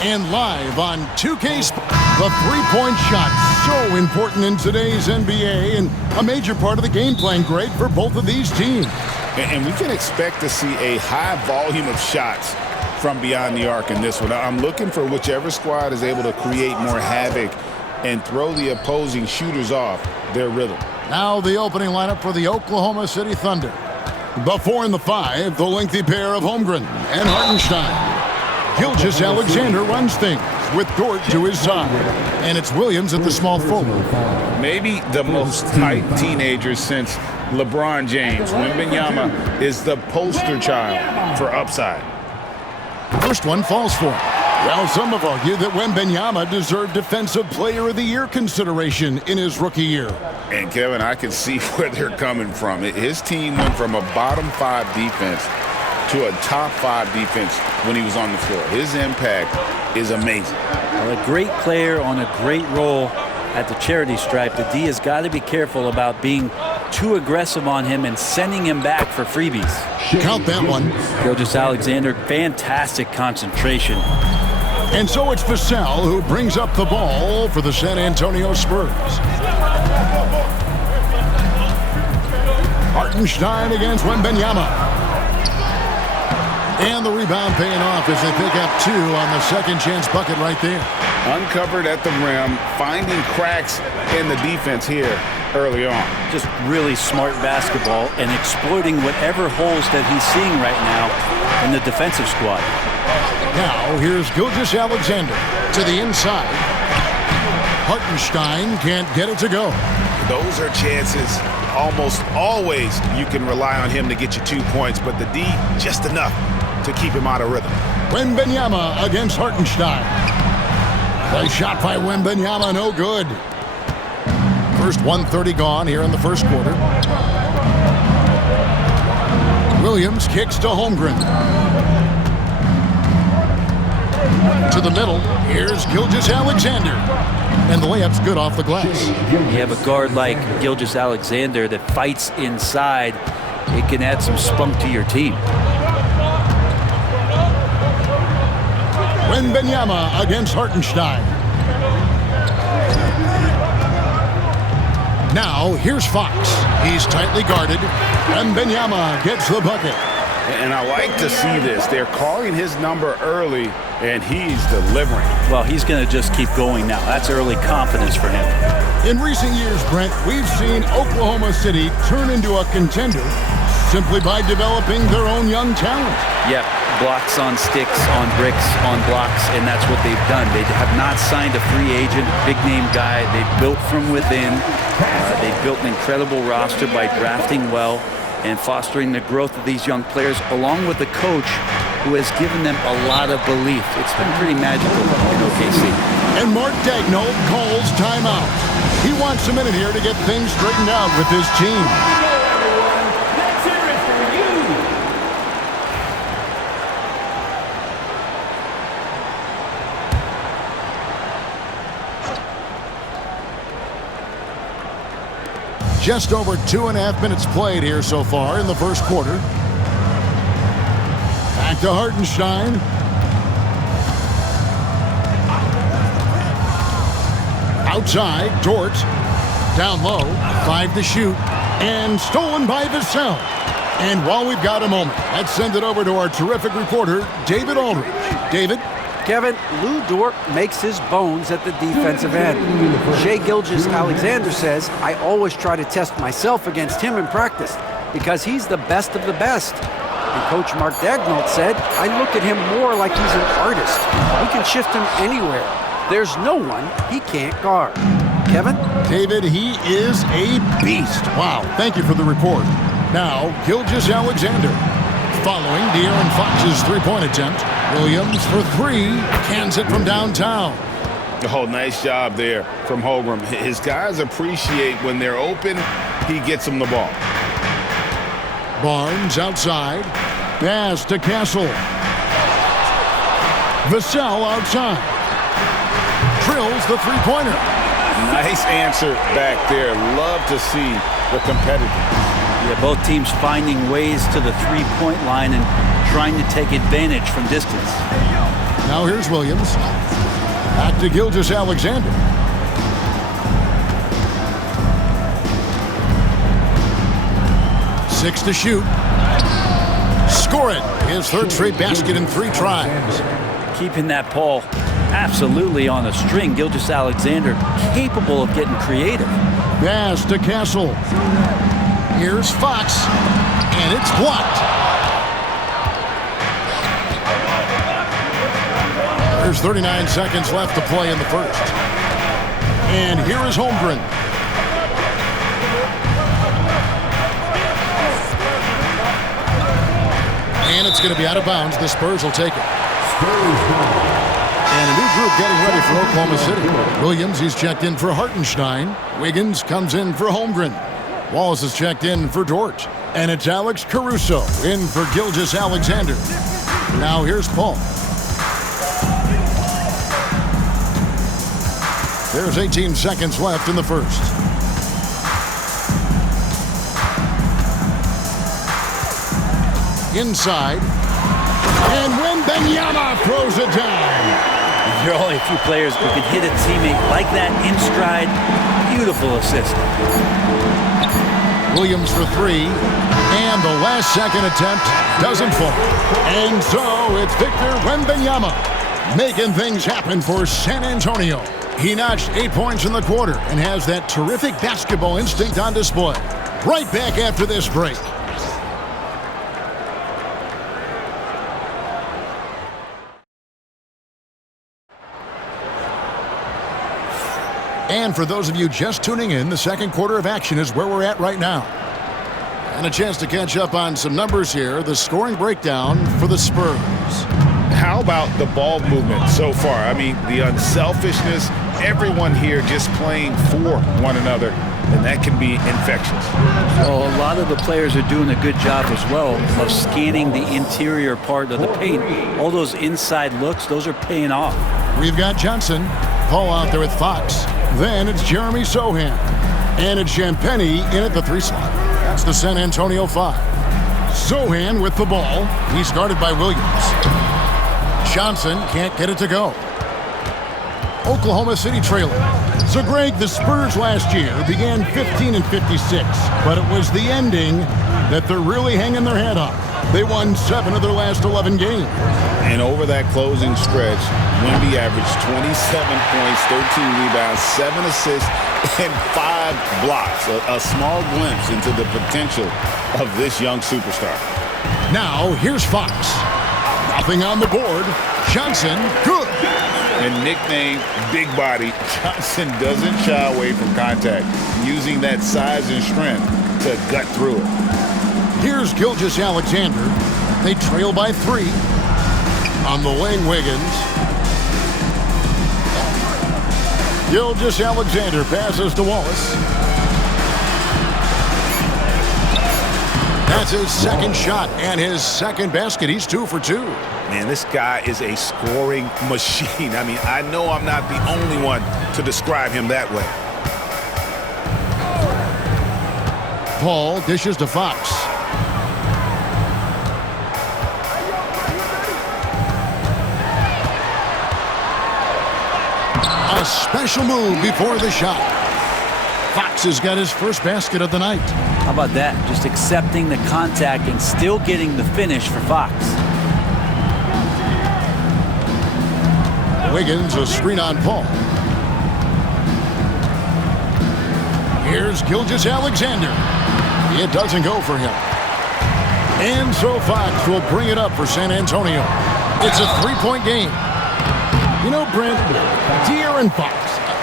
And live on 2K Sports, the three-point shot, so important in today's NBA and a major part of the game plan, Greg, for both of these teams. And we can expect to see a high volume of shots from beyond the arc in this one. I'm looking for whichever squad is able to create more havoc and throw the opposing shooters off their rhythm. Now the opening lineup for the Oklahoma City Thunder. The 4 and the 5, the lengthy pair of Holmgren and Hartenstein. Gilgeous-Alexander runs things with Dort to his side. And it's Williams at the small forward. Maybe the most hyped teenager since LeBron James. Wembanyama is the poster child for upside. First one falls for him. Well, some have argued that Wembanyama deserved Defensive Player of the Year consideration in his rookie year. And, Kevin, I can see where they're coming from. His team went from a bottom 5 defense to a top 5 defense when he was on the floor. His impact is amazing. Well, a great player on a great role at the charity stripe. The D has got to be careful about being too aggressive on him and sending him back for freebies. Count that one. Gilgeous-Alexander, fantastic concentration. And so it's Vassell who brings up the ball for the San Antonio Spurs. Hartenstein against Wembanyama. And the rebound paying off as they pick up 2 on the second chance bucket right there. Uncovered at the rim, finding cracks in the defense here early on. Just really smart basketball and exploiting whatever holes that he's seeing right now in the defensive squad. Now here's Gilgeous-Alexander to the inside. Hartenstein can't get it to go. Those are chances. Almost always you can rely on him to get you 2 points, but the D just enough to keep him out of rhythm. Wembanyama against Hartenstein. The shot by Wembanyama, no good. First 1:30 gone here in the first quarter. Williams kicks to Holmgren. To the middle, here's Gilgeous-Alexander. And the layup's good off the glass. You have a guard like Gilgeous-Alexander that fights inside. It can add some spunk to your team. Wembanyama against Hartenstein. Now, here's Fox. He's tightly guarded. Wembanyama gets the bucket. And I like to see this. They're calling his number early, and he's delivering. Well, he's going to just keep going now. That's early confidence for him. In recent years, Brent, we've seen Oklahoma City turn into a contender simply by developing their own young talent. Yep, blocks on sticks, on bricks, on blocks, and that's what they've done. They have not signed a free agent, big-name guy. They've built from within. They've built an incredible roster by drafting well and fostering the growth of these young players, along with the coach who has given them a lot of belief. It's been pretty magical in OKC. And Mark Daigneault calls timeout. He wants a minute here to get things straightened out with his team. Just over 2.5 minutes played here so far in the first quarter. Back to Hartenstein. Outside, Dort. Down low, 5 to shoot. And stolen by Vassell. And while we've got a moment, let's send it over to our terrific reporter, David Aldridge. David? Kevin, Lou Dort makes his bones at the defensive end. Shai Gilgeous-Alexander says, I always try to test myself against him in practice because he's the best of the best. And Coach Mark Daigneault said, I look at him more like he's an artist. We can shift him anywhere. There's no one he can't guard. Kevin? David, he is a beast. Wow, thank you for the report. Now, Gilgeous-Alexander. Following De'Aaron Fox's three-point attempt, Williams for 3, cans it from downtown. Oh, nice job there from Holmgren. His guys appreciate when they're open, he gets them the ball. Barnes outside. Pass to Castle. Vassell outside. Drills the three-pointer. Nice answer back there. Love to see the competitiveness. Yeah, both teams finding ways to the three-point line and trying to take advantage from distance. Now here's Williams. Back to Gilgeous-Alexander. Six to shoot. Score it. His third straight basket in 3 tries. Keeping that ball absolutely on a string. Gilgeous-Alexander capable of getting creative. Pass to Castle. Here's Fox. And it's blocked. There's 39 seconds left to play in the first. And here is Holmgren. And it's going to be out of bounds. The Spurs will take it. And a new group getting ready for Oklahoma City. Williams, he's checked in for Hartenstein. Wiggins comes in for Holmgren. Wallace is checked in for Dort. And it's Alex Caruso in for Gilgeous-Alexander. Now here's Paul. There's 18 seconds left in the first. Inside. And Wembanyama throws it down. There are only a few players who can hit a teammate like that in stride. Beautiful assist. Williams for 3. And the last second attempt doesn't fall. And so it's Victor Wembanyama making things happen for San Antonio. He notched 8 points in the quarter and has that terrific basketball instinct on display. Right back after this break. And for those of you just tuning in, the second quarter of action is where we're at right now. And a chance to catch up on some numbers here. The scoring breakdown for the Spurs. How about the ball movement so far? I mean, the unselfishness, everyone here just playing for one another, and that can be infectious. Well, a lot of the players are doing a good job as well of scanning the interior part of the paint. All those inside looks, those are paying off. We've got Johnson. Paul out there with Fox. Then it's Jeremy Sohan. And it's Champagny in at the 3 slot. That's the San Antonio 5. Sohan with the ball. He's guarded by Williams. Johnson can't get it to go. Oklahoma City trailing. So, Greg, the Spurs last year began 15 and 56, but it was the ending that they're really hanging their head on. They won 7 of their last 11 games. And over that closing stretch, Wemby averaged 27 points, 13 rebounds, 7 assists, and 5 blocks. A small glimpse into the potential of this young superstar. Now, here's Fox. Nothing on the board. Johnson, good. And nicknamed Big Body, Johnson doesn't shy away from contact, using that size and strength to gut through it. Here's Gilgeous-Alexander. They trail by 3. On the wing, Wiggins. Gilgeous-Alexander passes to Wallace. That's his second shot and his second basket. He's 2 for 2. Man, this guy is a scoring machine. I mean, I know I'm not the only one to describe him that way. Paul dishes to Fox. A special move before the shot. Fox has got his first basket of the night. How about that? Just accepting the contact and still getting the finish for Fox. Wiggins, a screen on Paul. Here's Gilgeous-Alexander. It doesn't go for him. And so Fox will bring it up for San Antonio. It's a 3-point game. You know, Brent, De'Aaron Fox,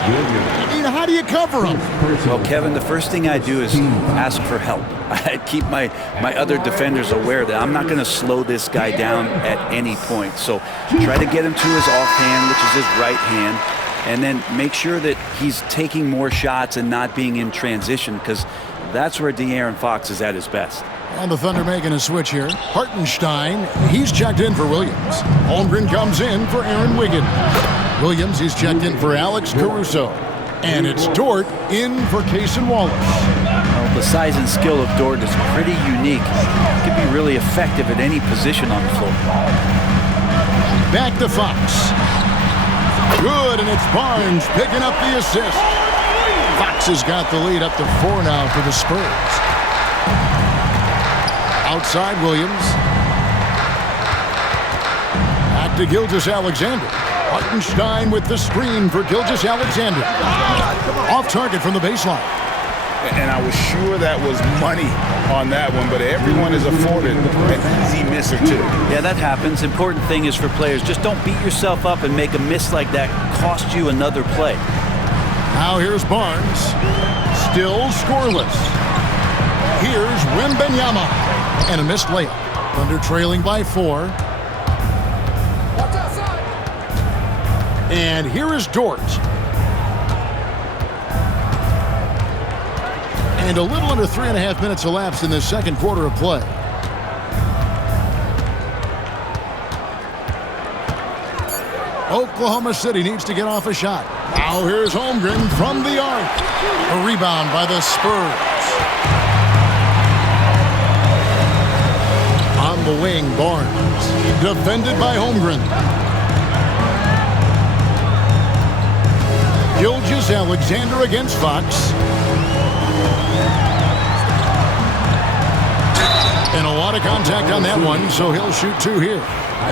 I mean, how do you cover him? Well, Kevin, the first thing I do is ask for help. I keep my other defenders aware that I'm not going to slow this guy down at any point. So try to get him to his offhand, which is his right hand, and then make sure that he's taking more shots and not being in transition, because that's where De'Aaron Fox is at his best. And the Thunder making a switch here. Hartenstein, he's checked in for Williams. Holmgren comes in for Aaron Wiggins. Williams, he's checked in for Alex Caruso. And it's Dort in for Cason Wallace. Well, the size and skill of Dort is pretty unique. He can be really effective at any position on the floor. Back to Fox. Good, and it's Barnes picking up the assist. Fox has got the lead up to 4 now for the Spurs. Outside Williams. Back to Gilgeous-Alexander. Hartenstein with the screen for Gilgeous-Alexander. Off target from the baseline. And I was sure that was money on that one, but everyone is afforded an easy miss or two. Yeah, that happens. Important thing is for players, just don't beat yourself up and make a miss like that cost you another play. Now here's Barnes. Still scoreless. Here's Wembanyama. And a missed layup. Thunder trailing by 4. And here is Dort. And a little under 3.5 minutes elapsed in this second quarter of play. Oklahoma City needs to get off a shot. Now here's Holmgren from the arc. A rebound by the Spurs. On the wing, Barnes. Defended by Holmgren. Gilgeous-Alexander against Fox. And a lot of contact on that one, so he'll shoot 2 here.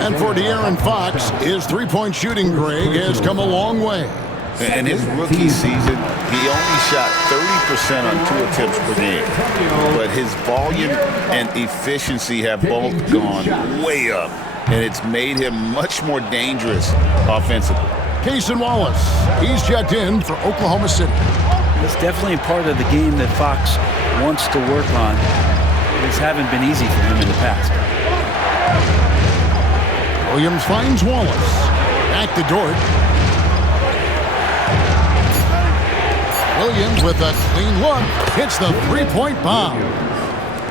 And for De'Aaron Fox, his three-point shooting, Greg, has come a long way. In his rookie season, he only shot 30% on 2 attempts per game. But his volume and efficiency have both gone way up, and it's made him much more dangerous offensively. Cason Wallace, he's checked in for Oklahoma City. It's definitely a part of the game that Fox wants to work on. These haven't been easy for him in the past. Williams finds Wallace. Back to Dort. Williams with a clean look. Hits the three-point bomb.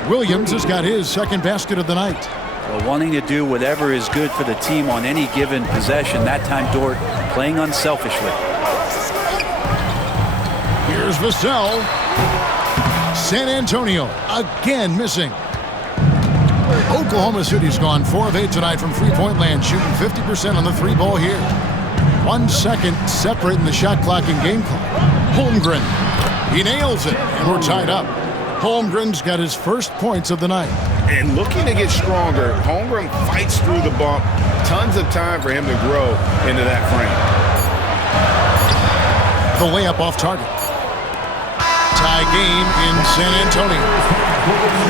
Williams has got his second basket of the night. So wanting to do whatever is good for the team on any given possession. That time Dort playing unselfishly. Here's Vassell. San Antonio again missing. Oklahoma City's gone 4 of 8 tonight from three-point land, shooting 50% on the 3-ball here. 1 second separating the shot clock and game clock. Holmgren, he nails it, and we're tied up. Holmgren's got his first points of the night. And looking to get stronger, Holmgren fights through the bump. Tons of time for him to grow into that frame. The layup off target. Tie game in San Antonio.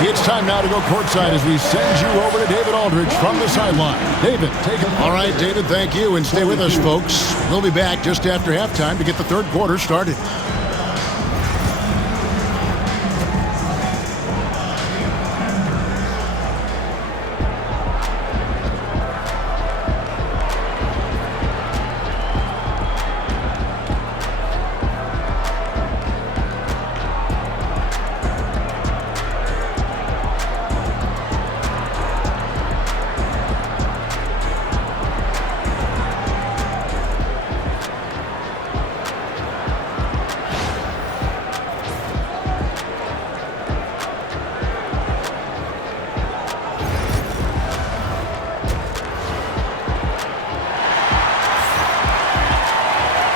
It's time now to go courtside as we send you over to David Aldridge from the sideline. David, take it. All right, David, thank you, and stay with us, folks. We'll be back just after halftime to get the third quarter started.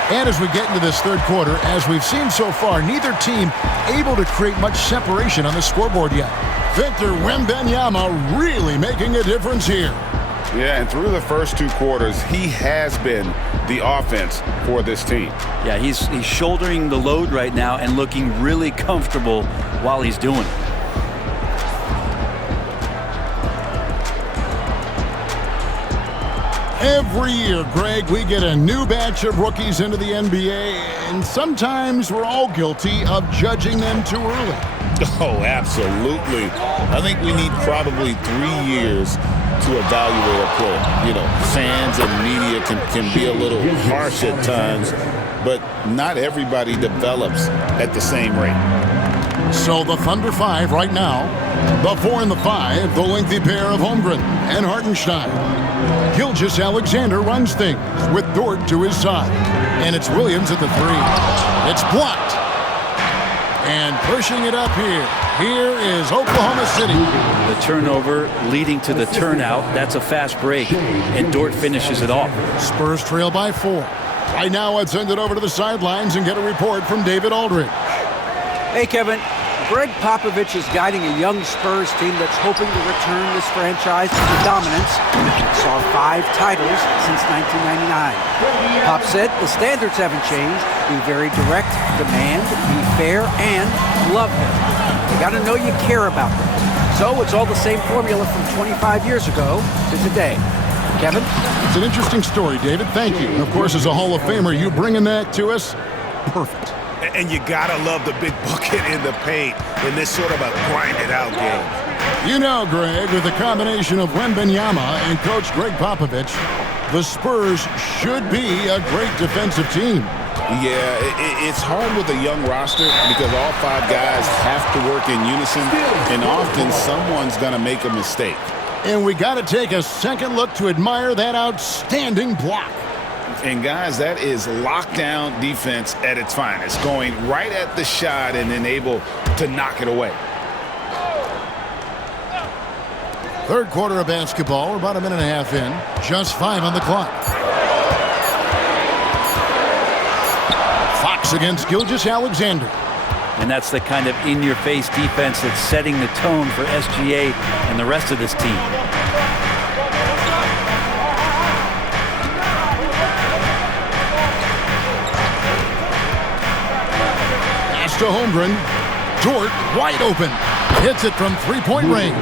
And as we get into this third quarter, as we've seen so far, neither team able to create much separation on the scoreboard yet. Victor Wembanyama really making a difference here. Yeah, and through the first 2 quarters, he has been the offense for this team. Yeah, he's shouldering the load right now and looking really comfortable while he's doing it. Every year, Greg, we get a new batch of rookies into the NBA, and sometimes we're all guilty of judging them too early. Oh, absolutely. I think we need probably 3 years to evaluate a player. You know, fans and media can be a little harsh at times, but not everybody develops at the same rate. So the Thunder 5 right now. The 4 and the 5, the lengthy pair of Holmgren and Hartenstein. Gilgeous-Alexander runs things with Dort to his side. And it's Williams at the 3. It's blocked. And pushing it up here Here is Oklahoma City. The turnover leading to the turnout. That's a fast break, and Dort finishes it off. Spurs trail by 4. Right now, let's send it over to the sidelines and get a report from David Aldridge. Hey, Kevin. Greg Popovich is guiding a young Spurs team that's hoping to return this franchise to dominance. It saw 5 titles since 1999. Pop said the standards haven't changed. Be very direct, demand, be fair, and love them. You got to know you care about them. So it's all the same formula from 25 years ago to today. Kevin? It's an interesting story, David. Thank you. And of course, as a Hall of Famer, you bringing that to us, perfect. And you gotta love the big bucket in the paint in this sort of a grind-it-out game. You know, Greg, with the combination of Wembanyama and Coach Greg Popovich, the Spurs should be a great defensive team. Yeah, it's hard with a young roster because all 5 guys have to work in unison, and often someone's going to make a mistake. And we got to take a second look to admire that outstanding block. And guys, that is lockdown defense at its finest, going right at the shot and then able to knock it away. Third quarter of basketball, we're about a minute and a half in, just 5 on the clock. Fox against Gilgeous-Alexander. And that's the kind of in-your-face defense that's setting the tone for SGA and the rest of this team. To Holmgren. Dort wide open. Hits it from 3-point range.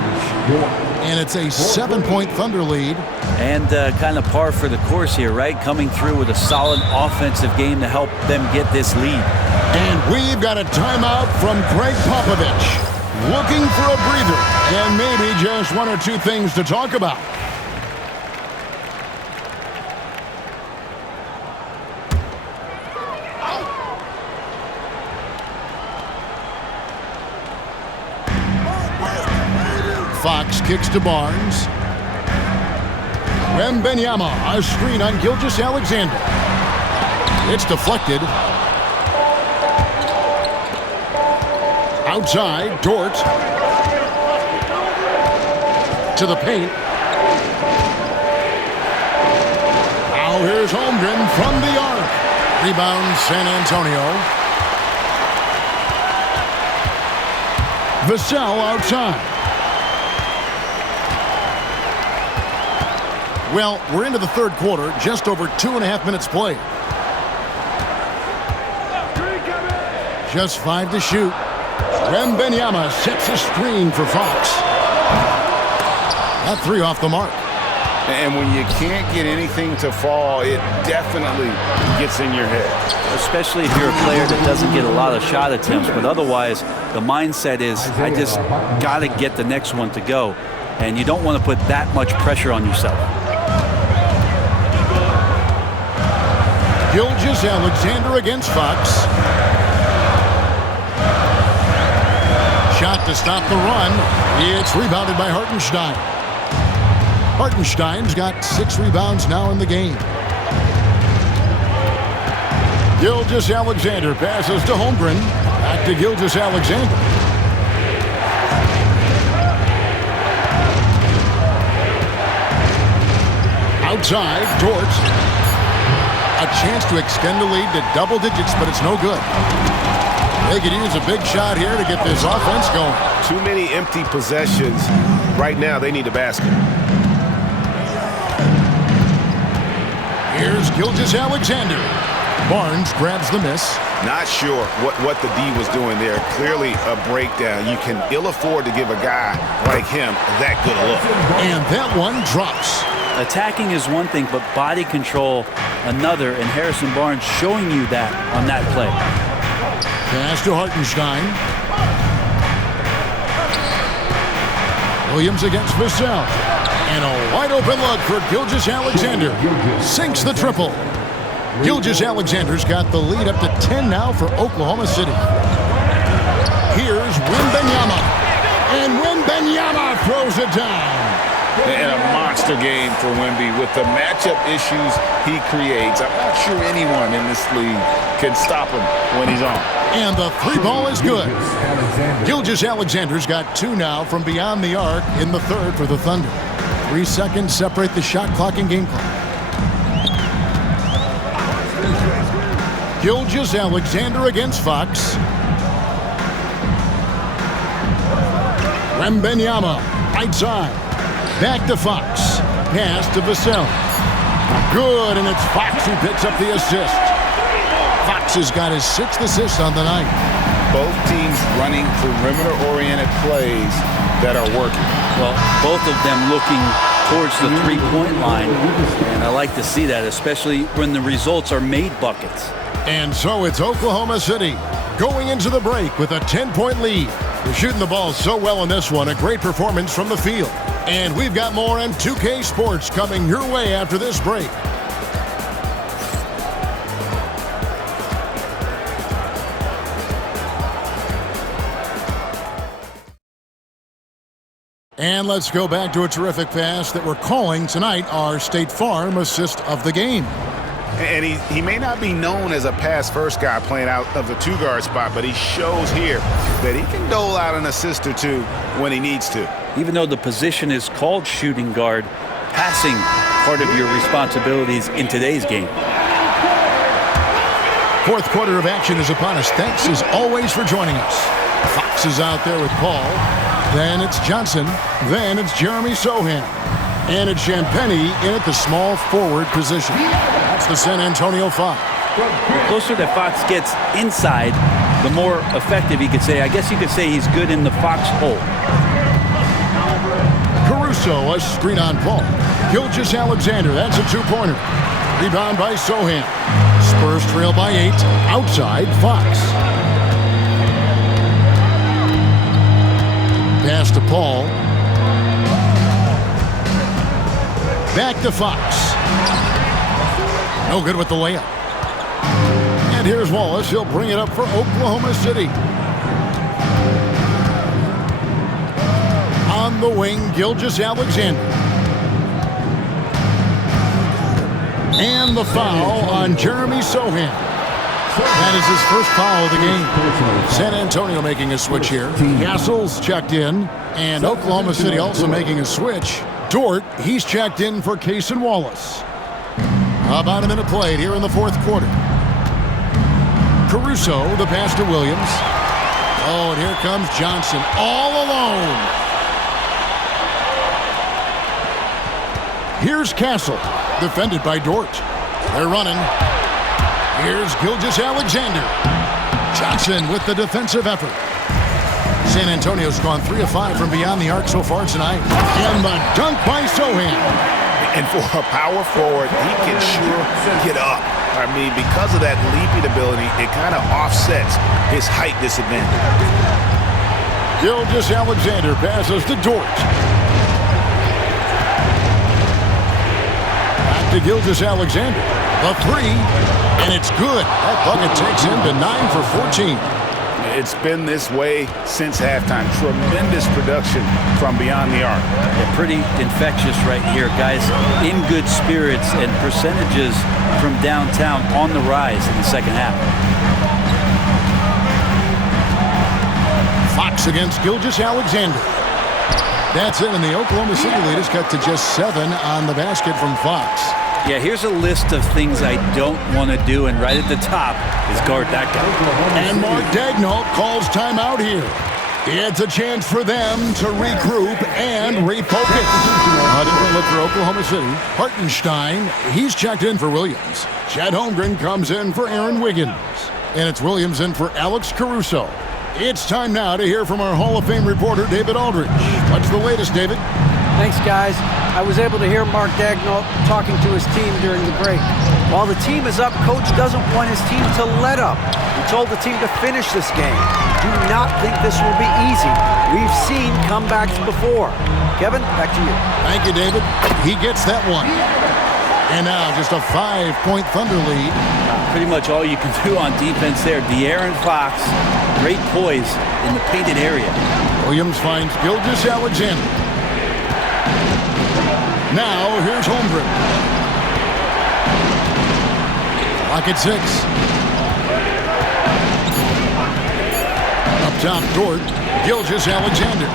And it's a 7-point Thunder lead. And kind of par for the course here, right? Coming through with a solid offensive game to help them get this lead. And we've got a timeout from Greg Popovich. Looking for a breather and maybe just 1 or 2 things to talk about. Fox kicks to Barnes. Wembanyama, a screen on Gilgeous-Alexander. It's deflected. Outside, Dort. To the paint. Now here's Holmgren from the arc. Rebound, San Antonio. Vassell outside. Well, we're into the third quarter, just over 2.5 minutes played. Just 5 to shoot. Wembanyama sets a screen for Fox. That 3 off the mark. And when you can't get anything to fall, it definitely gets in your head. Especially if you're a player that doesn't get a lot of shot attempts. But otherwise, the mindset is, I just got to get the next one to go. And you don't want to put that much pressure on yourself. Gilgeous-Alexander against Fox. Shot to stop the run. It's rebounded by Hartenstein. Hartenstein's got 6 rebounds now in the game. Gilgeous-Alexander passes to Holmgren. Back to Gilgeous-Alexander. Outside, Dort. A chance to extend the lead to double digits, but it's no good. They could use a big shot here to get this offense going. Too many empty possessions. Right now, they need a basket. Here's Gilgeous-Alexander. Barnes grabs the miss. Not sure what the D was doing there. Clearly a breakdown. You can ill afford to give a guy like him that good a look. And that one drops. Attacking is one thing, but body control another, and Harrison Barnes showing you that on that play. Pass to Hartenstein. Williams against Vassell. And a wide open look for Gilgeous-Alexander. Sinks the triple. Gilgeous-Alexander's got the lead up to 10 now for Oklahoma City. Here's Wembanyama. And Wembanyama throws it down. And a monster game for Wemby with the matchup issues he creates. I'm not sure anyone in this league can stop him when he's on. And the three ball is good. Gilgeous-Alexander's got 2 now from beyond the arc in the third for the Thunder. 3 seconds separate the shot clock and game clock. Gilgeous-Alexander against Fox. Wembanyama, right side. Back to Fox. Pass to Vassell. Good, and it's Fox who picks up the assist. Fox has got his 6th assist on the night. Both teams running perimeter-oriented plays that are working. Well, both of them looking towards the three-point line, and I like to see that, especially when the results are made buckets. And so it's Oklahoma City going into the break with a 10-point lead. They're shooting the ball so well in this one, a great performance from the field. And we've got more on 2K Sports coming your way after this break. And let's go back to a terrific pass that we're calling tonight our State Farm assist of the game. And he may not be known as a pass-first guy playing out of the 2-guard spot, but he shows here that he can dole out an assist or 2 when he needs to. Even though the position is called shooting guard, passing part of your responsibilities in today's game. Fourth quarter of action is upon us. Thanks as always for joining us. Fox is out there with Paul. Then it's Johnson. Then it's Jeremy Sohan. And it's Champagny in at the small forward position. That's the San Antonio 5. The closer that Fox gets inside, the more effective he could say. I guess you could say he's good in the Fox hole. Caruso, a screen on Paul. Gilgeous-Alexander, that's a 2-pointer. Rebound by Sohan. Spurs trail by 8. Outside, Fox. Pass to Paul. Back to Fox. No good with the layup. And here's Wallace. He'll bring it up for Oklahoma City. On the wing, Gilgeous-Alexander. And the foul on Jeremy Sohan. That is his first foul of the game. San Antonio making a switch here. Castle's checked in. And Oklahoma City also making a switch. Dort, he's checked in for Cason Wallace. About a minute played here in the fourth quarter. Caruso, the pass to Williams. Oh, and here comes Johnson all alone. Here's Castle, defended by Dort. They're running. Here's Gilgeous-Alexander. Johnson with the defensive effort. San Antonio's gone 3 of 5 from beyond the arc so far tonight. And the dunk by Sohan. And for a power forward, he can sure get up. I mean, because of that leaping ability, it kind of offsets his height disadvantage. Gilgeous-Alexander passes to Dort. Back to Gilgeous-Alexander. The 3, and it's good. That bucket takes him to 9 for 14. It's been this way since halftime. Tremendous production from beyond the arc. Yeah, pretty infectious right here, guys. In good spirits and percentages from downtown on the rise in the second half. Fox against Gilgeous-Alexander. That's it, and the Oklahoma City lead is cut to just 7 on the basket from Fox. Yeah, here's a list of things I don't want to do, and right at the top is guard that guy. And Mark Daigneault calls timeout here. It's a chance for them to regroup and refocus. A different look for Oklahoma City. Hartenstein, he's checked in for Williams. Chad Holmgren comes in for Aaron Wiggins. And it's Williams in for Alex Caruso. It's time now to hear from our Hall of Fame reporter, David Aldridge. What's the latest, David? Thanks, guys. I was able to hear Mark Daigneault talking to his team during the break. While the team is up, Coach doesn't want his team to let up. He told the team to finish this game. Do not think this will be easy. We've seen comebacks before. Kevin, back to you. Thank you, David. He gets that one. And now just a 5-point Thunder lead. Pretty much all you can do on defense there. De'Aaron Fox, great poise in the painted area. Williams finds Gilgeous-Alexander. Now here's Holmgren. Clock at 6. Up top, Dort. Gilgeous Alexander.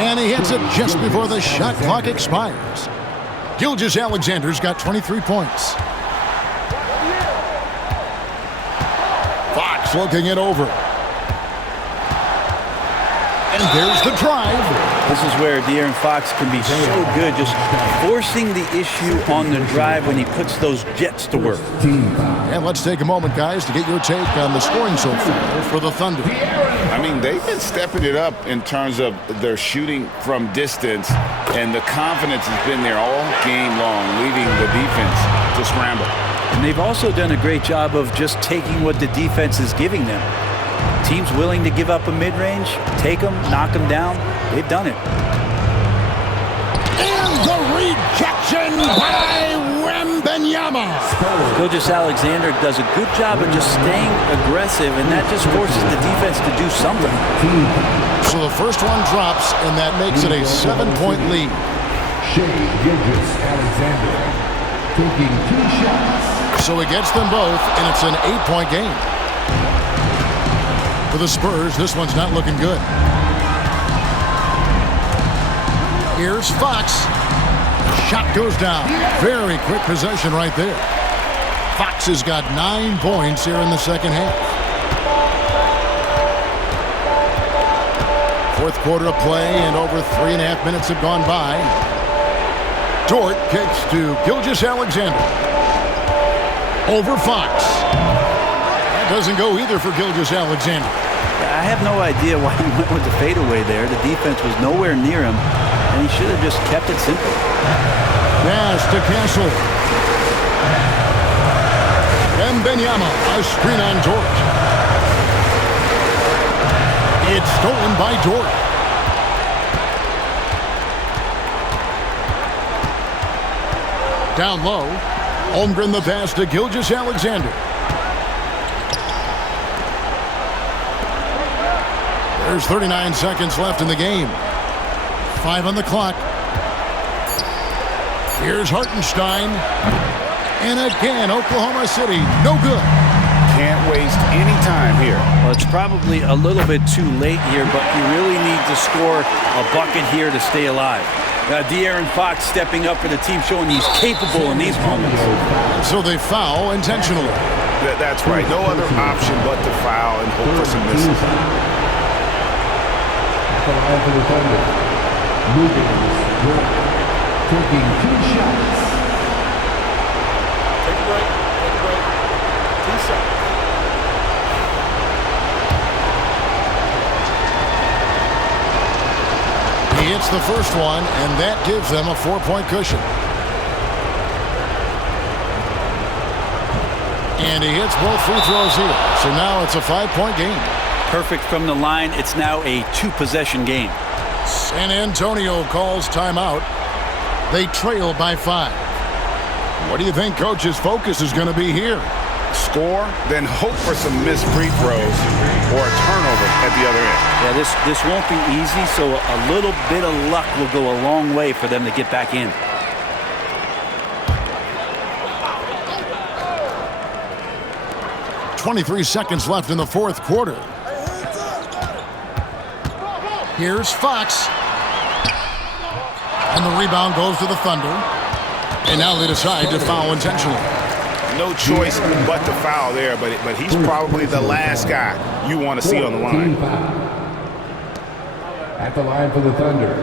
And he hits it just before the shot clock expires. Gilgeous Alexander's got 23 points. Fox looking it over. And there's the drive. This is where De'Aaron Fox can be so good, just forcing the issue on the drive when he puts those jets to work. And let's take a moment, guys, to get your take on the scoring so far for the Thunder. I mean, they've been stepping it up in terms of their shooting from distance, and the confidence has been there all game long, leaving the defense to scramble. And they've also done a great job of just taking what the defense is giving them. Teams willing to give up a mid-range, take them, knock them down. They've done it. And the rejection by Wembanyama. Gilgeous Alexander does a good job of just staying aggressive, and that just forces the defense to do something. So the first one drops, and that makes it a 7-point lead. Gilgeous Alexander taking 2 shots. So he gets them both, and it's an 8-point game. For the Spurs, this one's not looking good. Here's Fox. Shot goes down. Very quick possession right there. Fox has got 9 points here in the second half. Fourth quarter of play, and over 3.5 minutes have gone by. Dort kicks to Gilgeous Alexander. Over Fox. That doesn't go either for Gilgeous Alexander. I have no idea why he went with the fadeaway there. The defense was nowhere near him, and he should have just kept it simple. Pass to Castle. Wembanyama, a screen on Dort. It's stolen by Dort. Down low. Holmgren the pass to Gilgeous Alexander. There's 39 seconds left in the game. 5 on the clock. Here's Hartenstein. And again, Oklahoma City, no good. Can't waste any time here. Well, it's probably a little bit too late here, but you really need to score a bucket here to stay alive. De'Aaron Fox stepping up for the team, showing he's capable in these moments. So they foul intentionally. That's right. No other option but to foul and hope for some misses. The line for the Thunder. Moving taking 2 shots. Take a break. 2 shots. He hits the first one, and that gives them a 4-point cushion. And he hits both free throws here. So now it's a 5-point game. Perfect from the line. It's now a 2-possession game. San Antonio calls timeout. They trail by 5. What do you think Coach's focus is going to be here? Score, then hope for some missed free throws or a turnover at the other end. Yeah, this won't be easy, so a little bit of luck will go a long way for them to get back in. .23 seconds left in the fourth quarter. Here's Fox. And the rebound goes to the Thunder. And now they decide to foul intentionally. No choice but to foul there, but he's probably the last guy you want to see on the line. At the line for the Thunder,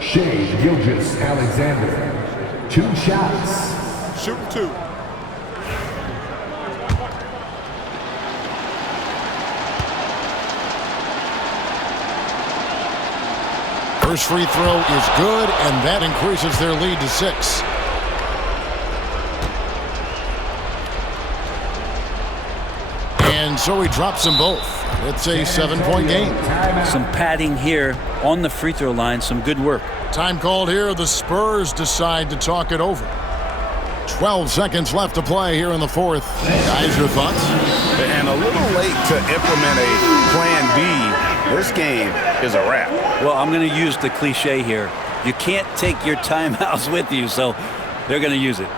Gilgeous Alexander. 2 shots. Shooting 2. First free throw is good, and that increases their lead to 6. And so he drops them both. It's a 7-point game. Some padding here on the free throw line. Some good work. Time called here. The Spurs decide to talk it over. 12 seconds left to play here in the fourth. Guys, your thoughts? And a little late to implement a plan B. This game is a wrap. Well, I'm going to use the cliche here. You can't take your timeouts with you, so they're going to use it.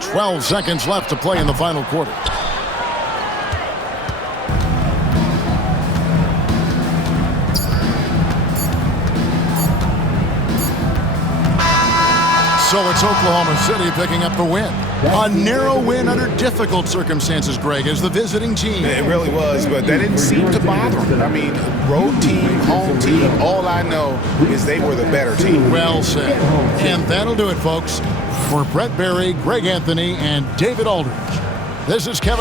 12 seconds left to play in the final quarter. So it's Oklahoma City picking up the win. A narrow win under difficult circumstances, Greg, as the visiting team. It really was, but that didn't seem to bother them. I mean, road team, home team, all I know is they were the better team. Well said. And that'll do it, folks. For Brett Berry, Greg Anthony, and David Aldridge, this is Kevin.